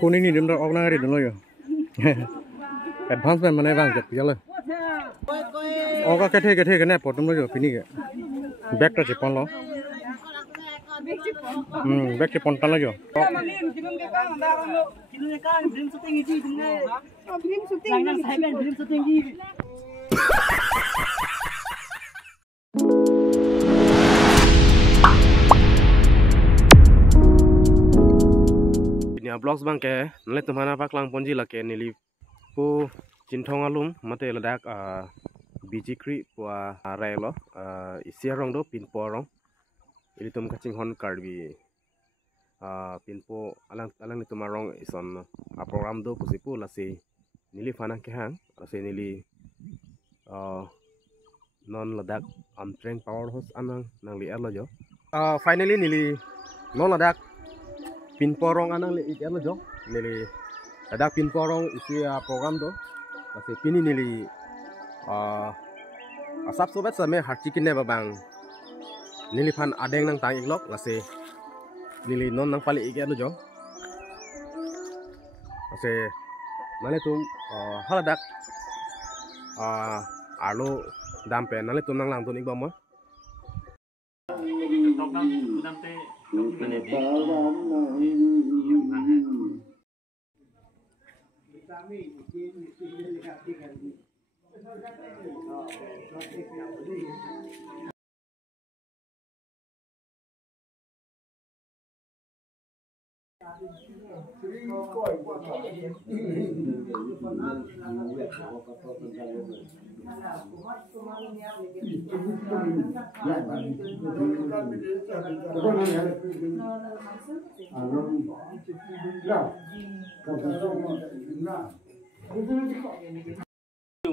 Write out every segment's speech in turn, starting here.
Cô này điểm đó organize được rồi. Advancement mana bang jat jala. Oga cái thế này potom lo jo pini ke. Back ta chepon lo. Back chepon tan lo jo. Ini vlogs bang ke, nanti teman apa kelang ponji lah ke nili po Jintong alum mate ladak biji kri pua rai lo isia rong do pinpo rong ili tum kaching hon card bi pinpo alang itu marong ison program do pusipu lasi nili fana ke hang lasi nili non ladak train power house anang nang li lo jo finally nili non ladak pinpo rong anang li lo jo nili ladak pinpo rong isia program do Kasi pini nili asap sobat sama harcikin ne babang nili pan adeng nang tang iglok lase nili non nang pali ike alo jo lase nale tum haladak arlo dampe nale tum nang lang tun igbam mo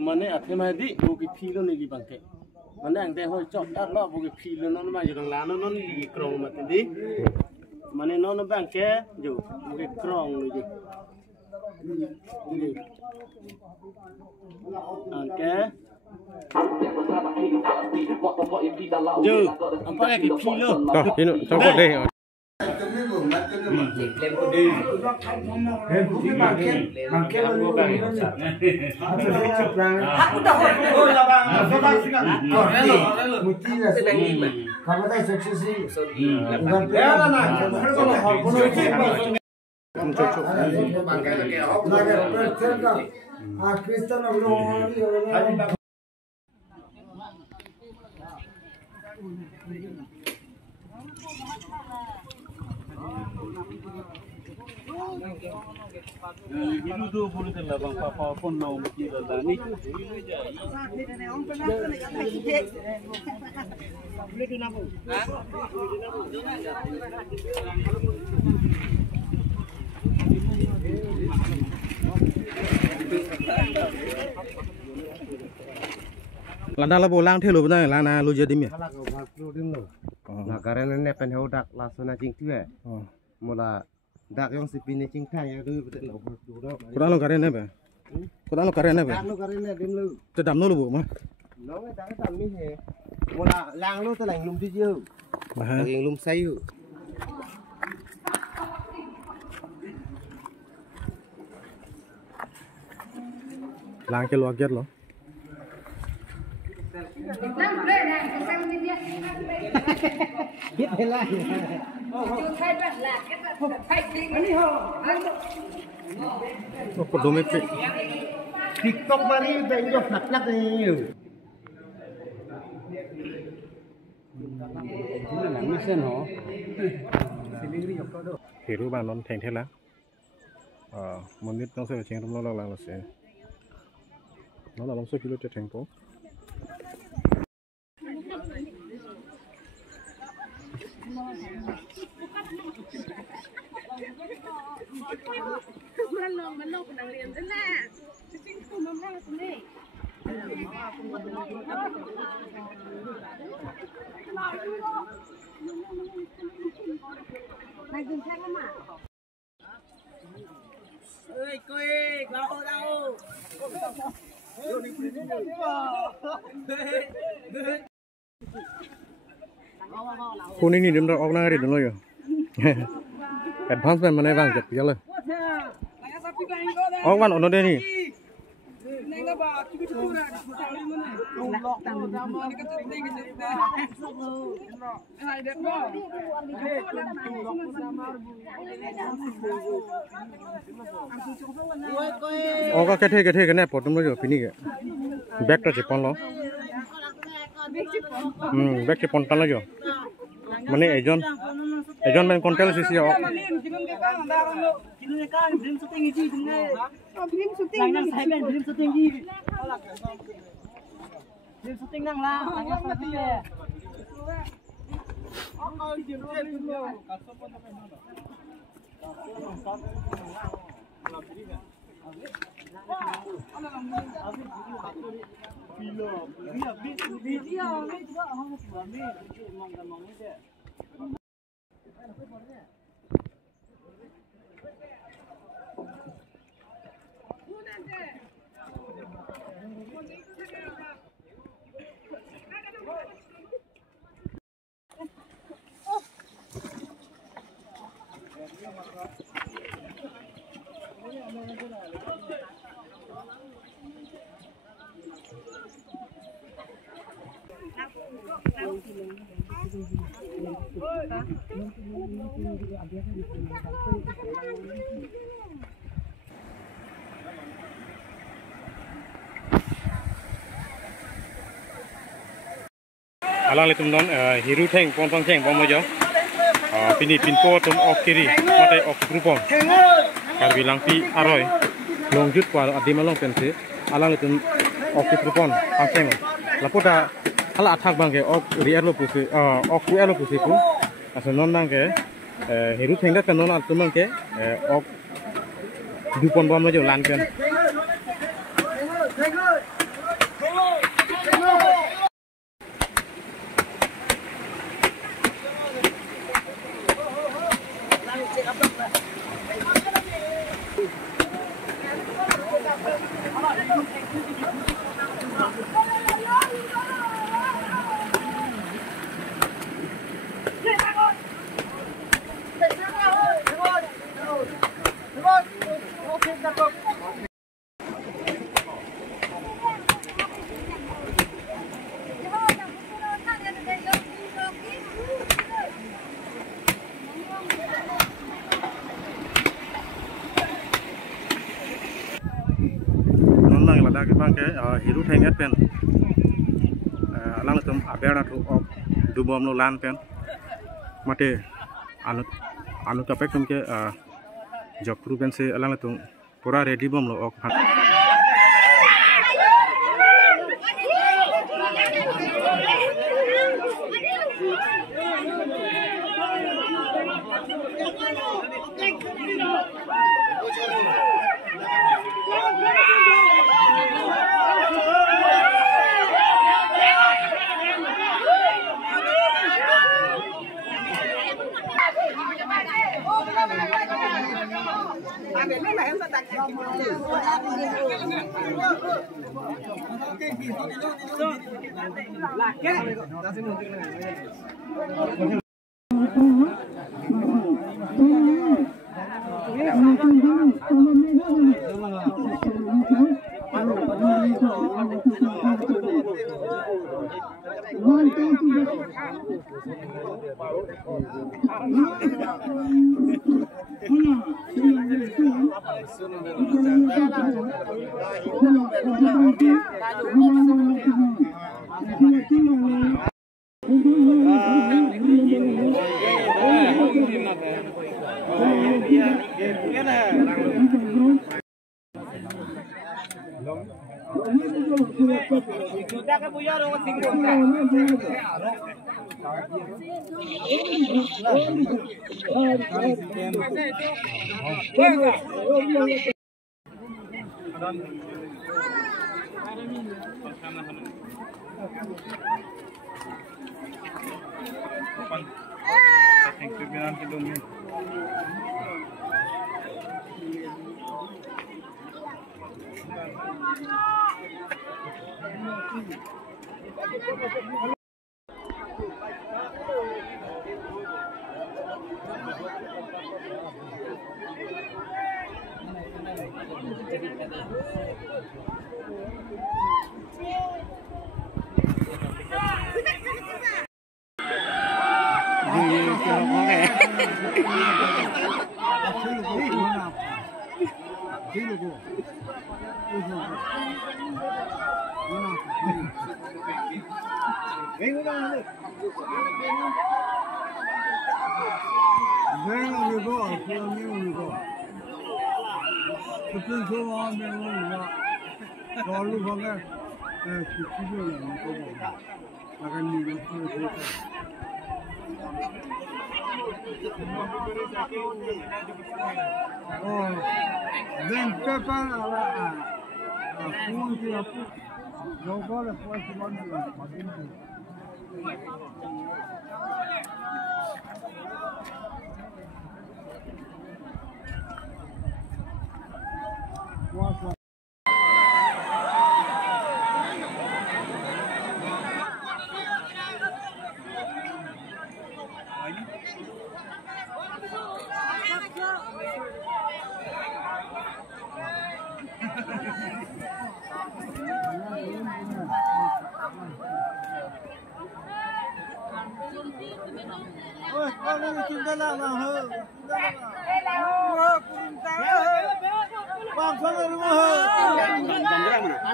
Mana akhir madi buki filo ni di bangke. Mana ang teh hoi chop tar lo buki filo non ma jurang lano non di krong mati di. Mana non bangke jo buki krong ni di. Angke. Jo, apa lagi filo? Toh, ini coba deh. Ini tu boleh terlah bang papa pun mau kira dah ni. Lada lah bolang thelu betul lana lu jadi mi. Lu dim lo. Nah karena ni pen hodak lasuna cing tu mula dak yang sepini cing thang ya tu betul lo. Kurang lo karena apa? Kurang lo karena apa? Dak lo karena dim lo. Terdam lo bu mah. Lo dak tam ni he. Mula lang lo telang lum tu je. Yang lum sayu. Lang ke lo ager lo. Biết thế lại. Có đồ mệt. TikTok mari ben jo flak ni. Hiru ban non theng thế lá. Một nít nó sẽ chén trong nó là sẽ nó là long số kilo cho thành phố. Mình lâu mình liền đến nè. Chính không nằm ra tụi này. Này dừng xe không ạ? Ơi coi, đâu đâu. Cô này điểm đó organize được rồi. Advancement mana bang jat jala. Oh, kan ono deh nih. Oh, kete kene potong aja pini ke. Back to Japan lo. Back to Pontan aja. Mana ejon main kontel sih sih. Alang litum don hiru theng pon theng bom aja. Pini pinpo tum ok kiri mate ok grupon. Kar bilang pi aroy. Longjut kwa adi malong pense. Alang litum ok grupon theng. Laputa ala athak bangke ok rier lo pusi ok ku elo pusi ku. Asa non nangke hiru theng da kanon atum bangke ok dupon bom aja lan ken. Bangke hiru theng pen alang tum abera tu ok dubom no lan pen mate anu tapek tum ke jokru pen se alang tum pura ready bom lo ok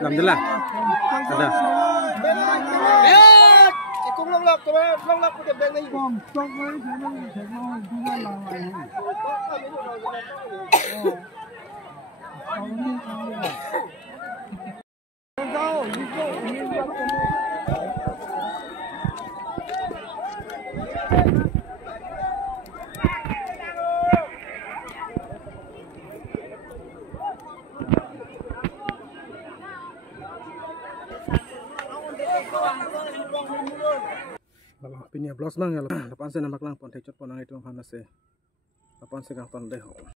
Alhamdulillah. Ada. Pinya blos bang ya, lepas saya nampak lang pon tecot pon ang itu mana se, lepas saya kan ton deh.